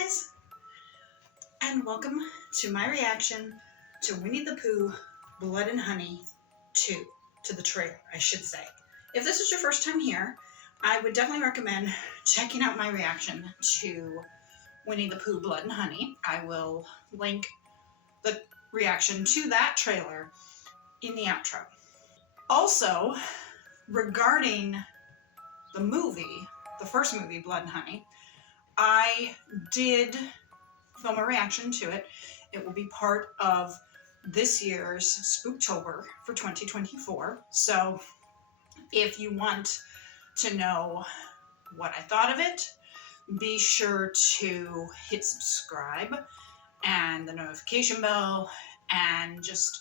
guys, and welcome to my reaction to Winnie the Pooh, Blood and Honey 2, to the trailer, I should say. If this is your first time here, I would definitely recommend checking out my reaction to Winnie the Pooh, Blood and Honey. I will link the reaction to that trailer in the outro. Also, regarding the movie, the first movie, Blood and Honey, I did film a reaction to it. It will be part of this year's Spooktober for 2024. So if you want to know what I thought of it, be sure to hit subscribe and the notification bell and just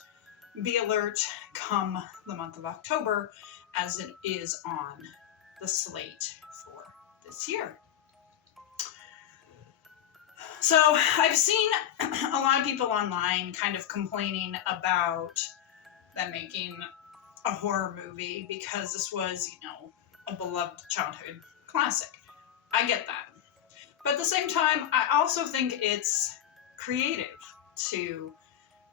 be alert come the month of October, as it is on the slate for this year. So I've seen a lot of people online kind of complaining about them making a horror movie because this was, a beloved childhood classic. I get that. But at the same time, I also think it's creative to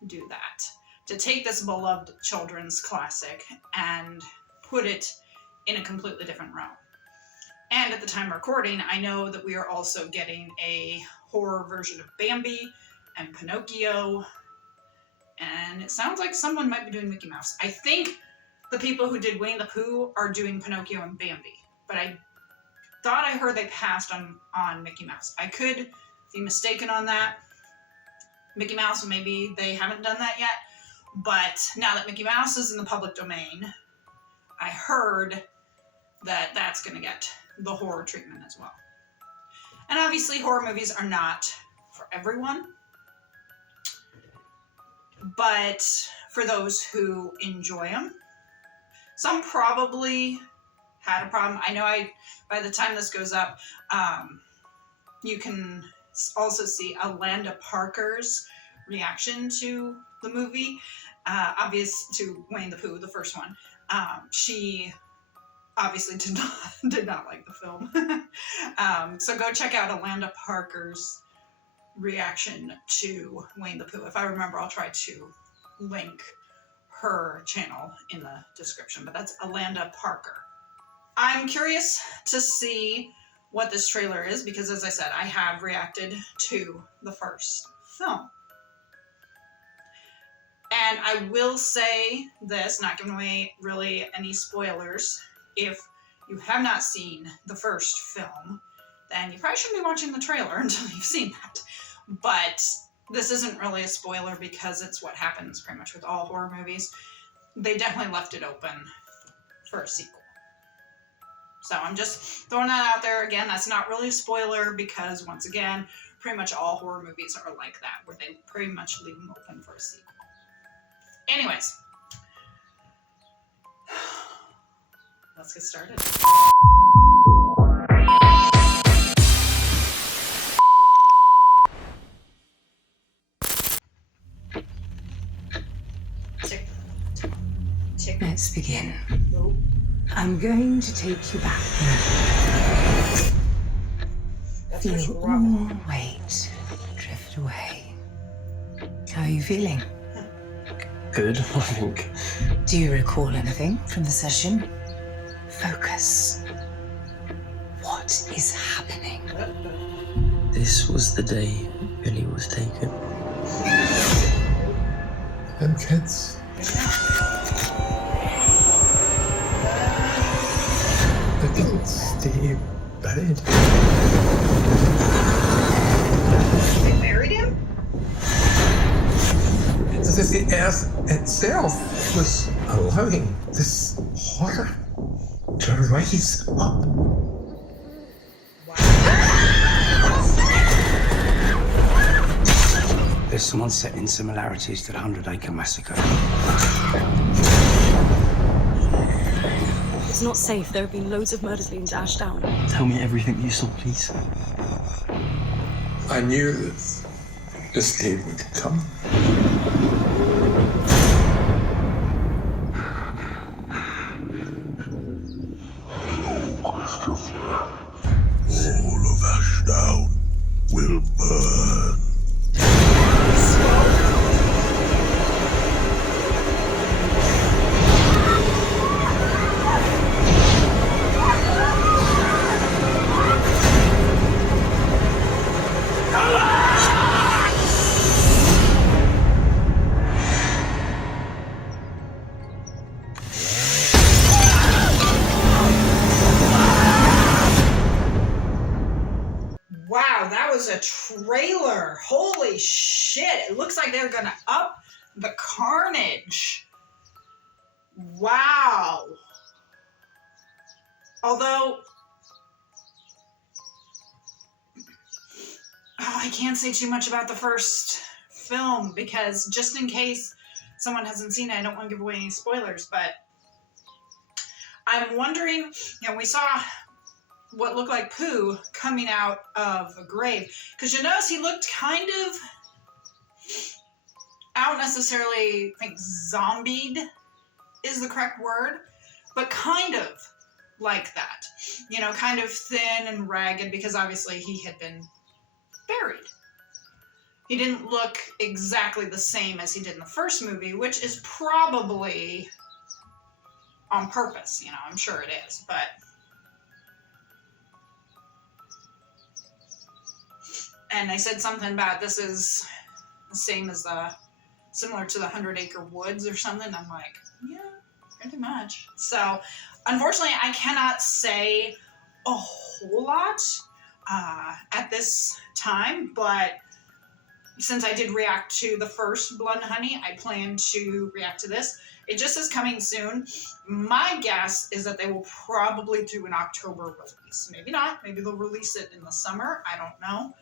do that, to take this beloved children's classic and put it in a completely different realm. And at the time of recording, I know that we are also getting a horror version of Bambi and Pinocchio, and it sounds like someone might be doing Mickey Mouse. I think the people who did Winnie the Pooh are doing Pinocchio and Bambi, but I thought I heard they passed on Mickey Mouse. I could be mistaken on that. Mickey Mouse, maybe they haven't done that yet, but now that Mickey Mouse is in the public domain, I heard that that's going to get the horror treatment as well. And obviously horror movies are not for everyone, but for those who enjoy them. Some probably had a problem. I know by the time this goes up, you can also see Alanda Parker's reaction to the movie, to Winnie the Pooh, the first one. She obviously did not like the film. So go check out Alanda Parker's reaction to Winnie the Pooh. If I remember, I'll try to link her channel in the description, but that's Alanda Parker. I'm curious to see what this trailer is because, as I said, I have reacted to the first film. And I will say this, not giving away really any spoilers, if you have not seen the first film, then you probably shouldn't be watching the trailer until you've seen that. But this isn't really a spoiler because it's what happens pretty much with all horror movies. They definitely left it open for a sequel. So I'm just throwing that out there. Again, that's not really a spoiler because, once again, pretty much all horror movies are like that, where they pretty much leave them open for a sequel. Anyways, let's get started. Tick. Let's begin. Oh. I'm going to take you back. Feel all weight drift away. How are you feeling? Good, I think. Do you recall anything from the session? Focus. What is happening? This was the day Billy was taken. Them kids. They didn't stay buried. They buried him? It's as if the earth itself was allowing this horror to rise up. There's some unsettling similarities to the 100 Acre Massacre. It's not safe. There have been loads of murders leading to Ashdown. Tell me everything you saw, please. I knew that this day would come. All of Ashdown will will burn. Wow, that was a trailer. Holy shit. It looks like they're gonna up the carnage. Wow. Although, I can't say too much about the first film because just in case someone hasn't seen it, I don't want to give away any spoilers, but I'm wondering, we saw what looked like Pooh coming out of a grave. Because you notice he looked kind of, I don't necessarily think zombied is the correct word, but kind of like that. Kind of thin and ragged because obviously he had been buried. He didn't look exactly the same as he did in the first movie, which is probably on purpose, I'm sure it is, but and they said something about this is the same as similar to the 100 Acre Woods or something. I'm like, yeah, pretty much. So, unfortunately, I cannot say a whole lot at this time, but since I did react to the first Blood and Honey, I plan to react to this. It just is coming soon. My guess is that they will probably do an October release. Maybe not. Maybe they'll release it in the summer. I don't know.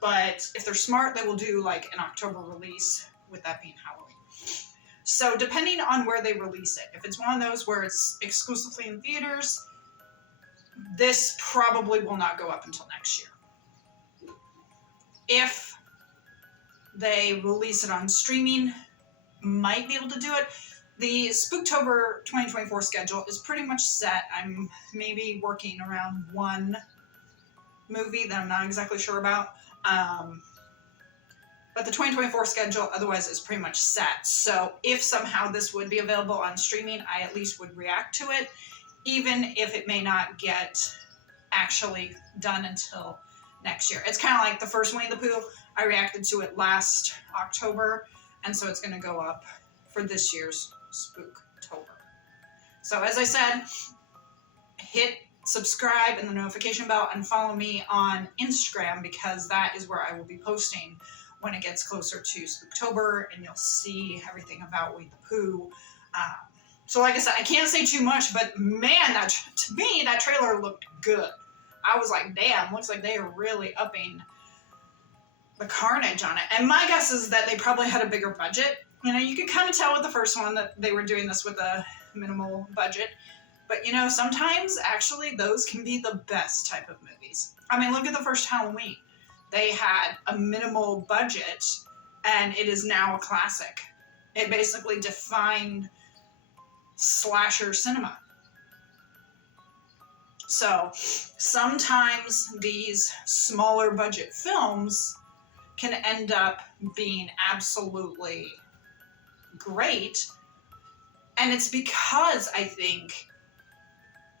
But if they're smart, they will do like an October release, with that being Halloween. So depending on where they release it, if it's one of those where it's exclusively in theaters, this probably will not go up until next year. If they release it on streaming, might be able to do it. The Spooktober 2024 schedule is pretty much set. I'm maybe working around one movie that I'm not exactly sure about. But the 2024 schedule otherwise is pretty much set. So if somehow this would be available on streaming, I at least would react to it, even if it may not get actually done until next year. It's kind of like the first Winnie the Pooh. I reacted to it last October, and so it's going to go up for this year's Spooktober. So as I said, hit subscribe and the notification bell and follow me on Instagram because that is where I will be posting when it gets closer to Spooktober, and you'll see everything about Winnie the Pooh. So like I said, I can't say too much, but man, to me, that trailer looked good. I was like, damn, looks like they are really upping the carnage on it. And my guess is that they probably had a bigger budget. You could kind of tell with the first one that they were doing this with a minimal budget. But sometimes actually those can be the best type of movies. I mean, look at the first Halloween. They had a minimal budget and it is now a classic. It basically defined slasher cinema. So sometimes these smaller budget films can end up being absolutely great. And it's because, I think,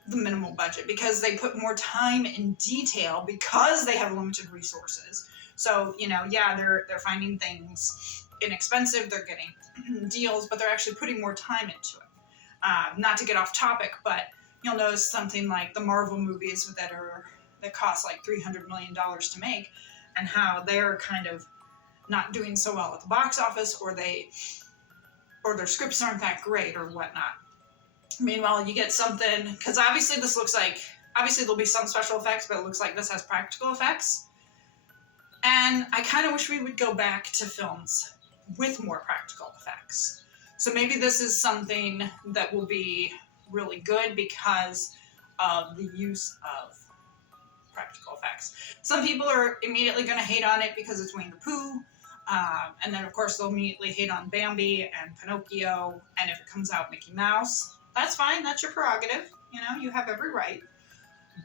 the minimal budget, because they put more time in detail because they have limited resources. So, they're finding things inexpensive, they're getting deals, but they're actually putting more time into it. Not to get off topic, but you'll notice something like the Marvel movies that cost like $300 million to make, and how they're kind of not doing so well at the box office, or their scripts aren't that great or whatnot. Meanwhile, you get something, because obviously there'll be some special effects, but it looks like this has practical effects. And I kind of wish we would go back to films with more practical effects. So maybe this is something that will be really good because of the use of practical effects. Some people are immediately going to hate on it because it's Winnie the Pooh. And then, of course, they'll immediately hate on Bambi and Pinocchio. And if it comes out Mickey Mouse, that's fine. That's your prerogative. You have every right.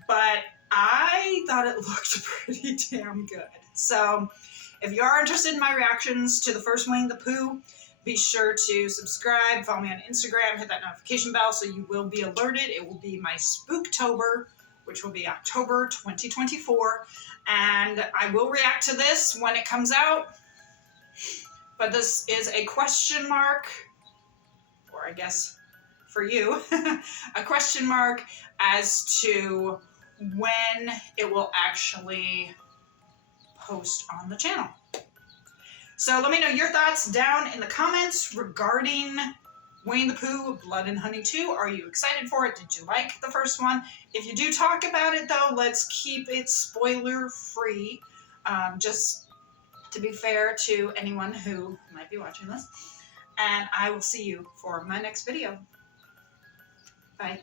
But I thought it looked pretty damn good. So if you are interested in my reactions to the first Winnie the Pooh, be sure to subscribe, follow me on Instagram, hit that notification bell so you will be alerted. It will be my Spooktober, which will be October 2024. And I will react to this when it comes out. But this is a question mark, or I guess for you, a question mark as to when it will actually post on the channel. So let me know your thoughts down in the comments regarding Winnie the Pooh, Blood and Honey 2. Are you excited for it? Did you like the first one? If you do talk about it though, let's keep it spoiler free. Just to be fair to anyone who might be watching this. And I will see you for my next video. Bye.